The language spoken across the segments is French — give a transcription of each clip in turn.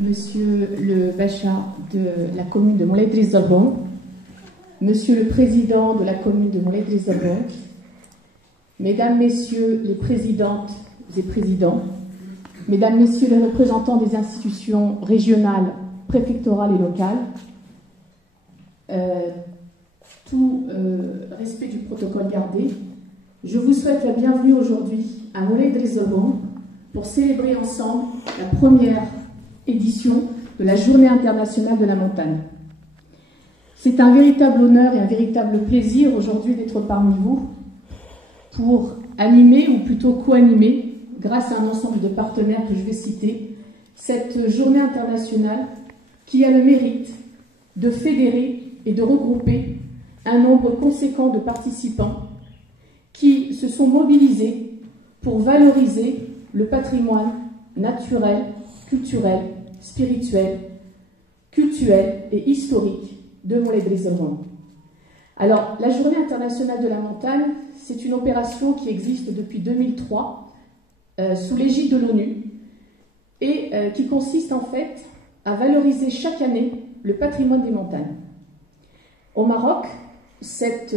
Monsieur le Bacha de la commune de Moulay Idriss Zalbon, Monsieur le Président de la commune de Moulay Idriss Zalbon, Mesdames, Messieurs les Présidentes et Présidents, Mesdames, Messieurs les représentants des institutions régionales, préfectorales et locales, tout respect du protocole gardé, je vous souhaite la bienvenue aujourd'hui à Moulay Idriss Zalbon pour célébrer ensemble la première édition de la Journée internationale de la montagne. C'est un véritable honneur et un véritable plaisir aujourd'hui d'être parmi vous pour animer, ou plutôt co-animer, grâce à un ensemble de partenaires que je vais citer, cette journée internationale qui a le mérite de fédérer et de regrouper un nombre conséquent de participants qui se sont mobilisés pour valoriser le patrimoine naturel, culturel, spirituel, cultuel et historique de Moulay Idriss Zalbon. Alors, la Journée internationale de la montagne, c'est une opération qui existe depuis 2003 sous l'égide de l'ONU et qui consiste en fait à valoriser chaque année le patrimoine des montagnes. Au Maroc, cette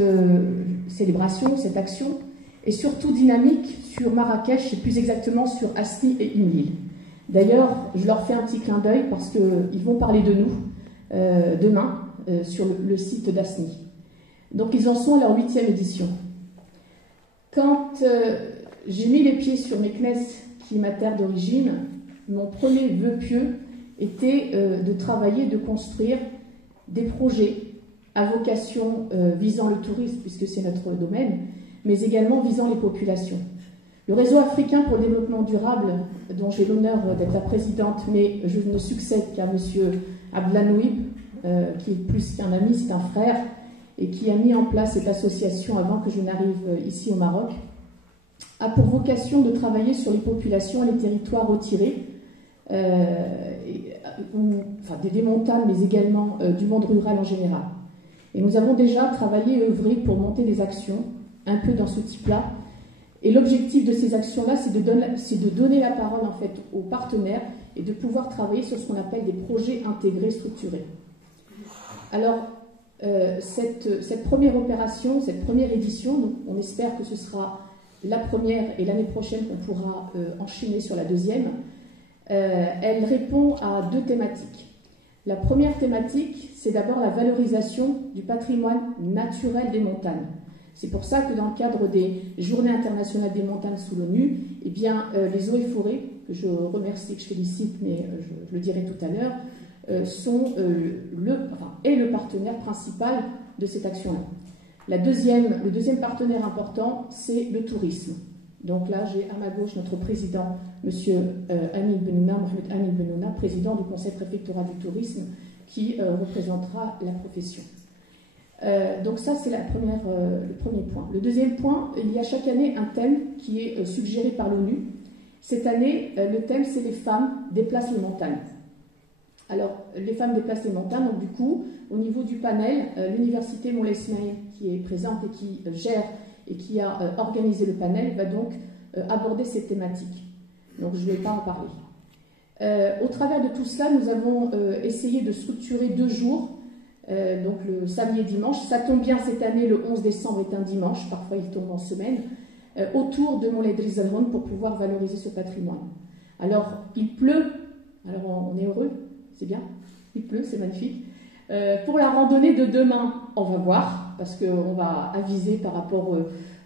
célébration, cette action est surtout dynamique sur Marrakech et plus exactement sur Asni et Imlil. D'ailleurs, je leur fais un petit clin d'œil parce qu'ils vont parler de nous demain sur le site d'Asni. Donc ils en sont à leur 8e édition. Quand j'ai mis les pieds sur Meknès, qui est ma terre d'origine, mon premier vœu pieux était de travailler, de construire des projets à vocation visant le tourisme, puisque c'est notre domaine, mais également visant les populations. Le réseau africain pour le développement durable, dont j'ai l'honneur d'être la présidente, mais je ne succède qu'à M. Abdelanouib, qui est plus qu'un ami, c'est un frère, et qui a mis en place cette association avant que je n'arrive ici au Maroc, a pour vocation de travailler sur les populations et les territoires retirés, des montagnes, mais également du monde rural en général. Et nous avons déjà travaillé et œuvré pour monter des actions un peu dans ce type-là. Et l'objectif de ces actions-là, c'est de donner la parole en fait aux partenaires et de pouvoir travailler sur ce qu'on appelle des projets intégrés structurés. Alors, cette première opération, cette première édition, donc on espère que ce sera la première et l'année prochaine qu'on pourra enchaîner sur la deuxième, elle répond à deux thématiques. La première thématique, c'est d'abord la valorisation du patrimoine naturel des montagnes. C'est pour ça que dans le cadre des Journées internationales des montagnes sous l'ONU, eh bien, les eaux et forêts, que je remercie, que je félicite, mais je le dirai tout à l'heure, sont le partenaire principal de cette action-là. Le deuxième partenaire important, c'est le tourisme. Donc là, j'ai à ma gauche notre président, M. Mohamed Amin Benouna, président du Conseil préfectoral du tourisme, qui représentera la profession. Donc ça, c'est le premier point. Le deuxième point, il y a chaque année un thème qui est suggéré par l'ONU. Cette année, le thème, c'est « Les femmes déplacent les montagnes ». Alors, les femmes déplacent les montagnes, donc du coup, au niveau du panel, l'université Moulay Ismaïl, qui est présente et qui gère et qui a organisé le panel, va donc aborder cette thématique. Donc, je ne vais pas en parler. Au travers de tout cela, nous avons essayé de structurer 2 jours, donc le samedi et dimanche. Ça tombe bien cette année, le 11 décembre est un dimanche, parfois il tombe en semaine, autour de Moulay Idriss Zalbon pour pouvoir valoriser ce patrimoine. Alors, il pleut, alors on est heureux, c'est bien, il pleut, c'est magnifique. Pour la randonnée de demain, on va voir, parce qu'on va aviser par rapport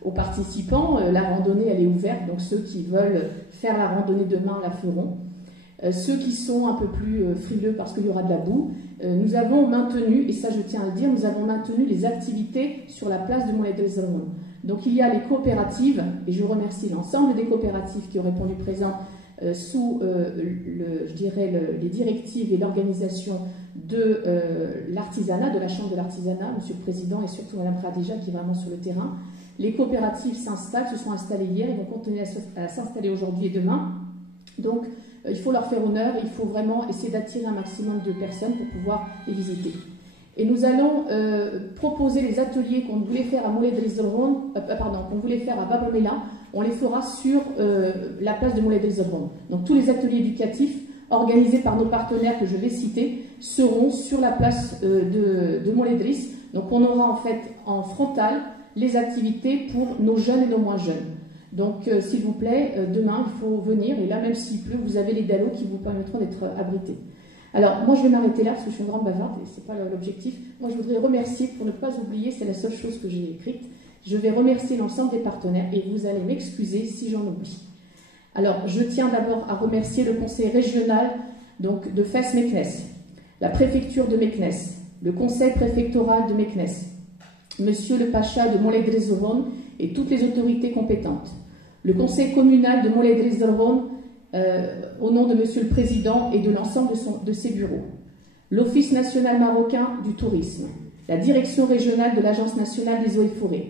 aux participants. La randonnée, elle est ouverte, donc ceux qui veulent faire la randonnée demain la feront. Ceux qui sont un peu plus frileux parce qu'il y aura de la boue, nous avons maintenu, et ça je tiens à le dire, nous avons maintenu les activités sur la place de Moulay Idriss Zalbon. Donc il y a les coopératives, et je remercie l'ensemble des coopératives qui ont répondu présent sous les directives et l'organisation de l'artisanat, de la Chambre de l'artisanat, Monsieur le Président et surtout Madame Khadija qui est vraiment sur le terrain. Les coopératives s'installent, se sont installées hier, ils vont continuer à s'installer aujourd'hui et demain. Donc il faut leur faire honneur, il faut vraiment essayer d'attirer un maximum de personnes pour pouvoir les visiter. Et nous allons proposer les ateliers qu'on voulait faire à Moulay Idriss Zalbon, qu'on voulait faire à Bab el Mella, on les fera sur la place de Moulay Idriss Zalbon. Donc tous les ateliers éducatifs organisées par nos partenaires que je vais citer seront sur la place de Montlédris. Donc on aura en fait en frontal les activités pour nos jeunes et nos moins jeunes. Donc s'il vous plaît, demain il faut venir, et là même s'il pleut, vous avez les dallos qui vous permettront d'être abrités. Alors moi je vais m'arrêter là parce que je suis une grande bavarde et ce n'est pas l'objectif. Moi je voudrais remercier, pour ne pas oublier, c'est la seule chose que j'ai écrite, je vais remercier l'ensemble des partenaires et vous allez m'excuser si j'en oublie. Alors je tiens d'abord à remercier le conseil régional donc, de Fès-Meknès, la préfecture de Meknès, le conseil préfectoral de Meknès, monsieur le Pacha de Montlédris-Zoroun et toutes les autorités compétentes, le conseil communal de Montlédris-Zoroun au nom de monsieur le président et de l'ensemble de ses bureaux, l'Office national marocain du tourisme, la direction régionale de l'Agence nationale des eaux et forêts,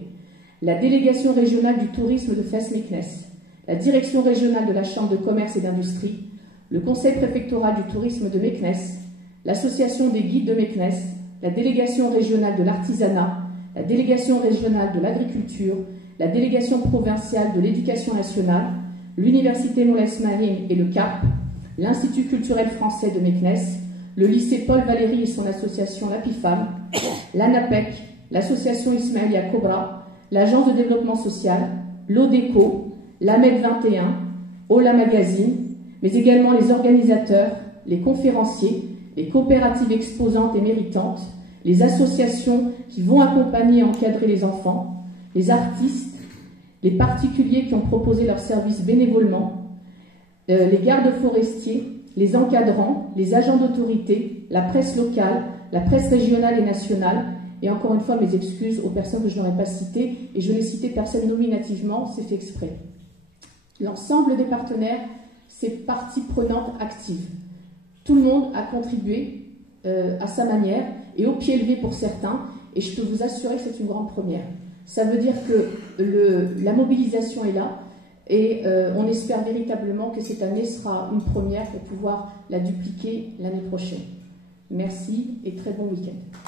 la délégation régionale du tourisme de Fès-Meknès, la direction régionale de la Chambre de commerce et d'industrie, le conseil préfectoral du tourisme de Meknès, l'association des guides de Meknès, la délégation régionale de l'artisanat, la délégation régionale de l'agriculture, la délégation provinciale de l'éducation nationale, l'université Moulay Ismaïl et le CAP, l'Institut culturel français de Meknès, le lycée Paul Valéry et son association l'APIFAM, l'ANAPEC, l'association Ismaïlia Cobra, l'agence de développement social, l'ODECO, l'AMED 21, Ola Magazine, mais également les organisateurs, les conférenciers, les coopératives exposantes et méritantes, les associations qui vont accompagner et encadrer les enfants, les artistes, les particuliers qui ont proposé leurs services bénévolement, les gardes forestiers, les encadrants, les agents d'autorité, la presse locale, la presse régionale et nationale, et encore une fois mes excuses aux personnes que je n'aurais pas citées, et je n'ai cité personne nominativement, c'est fait exprès. L'ensemble des partenaires, c'est partie prenante active. Tout le monde a contribué à sa manière, et au pied levé pour certains, et je peux vous assurer que c'est une grande première. Ça veut dire que la mobilisation est là, et on espère véritablement que cette année sera une première pour pouvoir la dupliquer l'année prochaine. Merci et très bon week-end.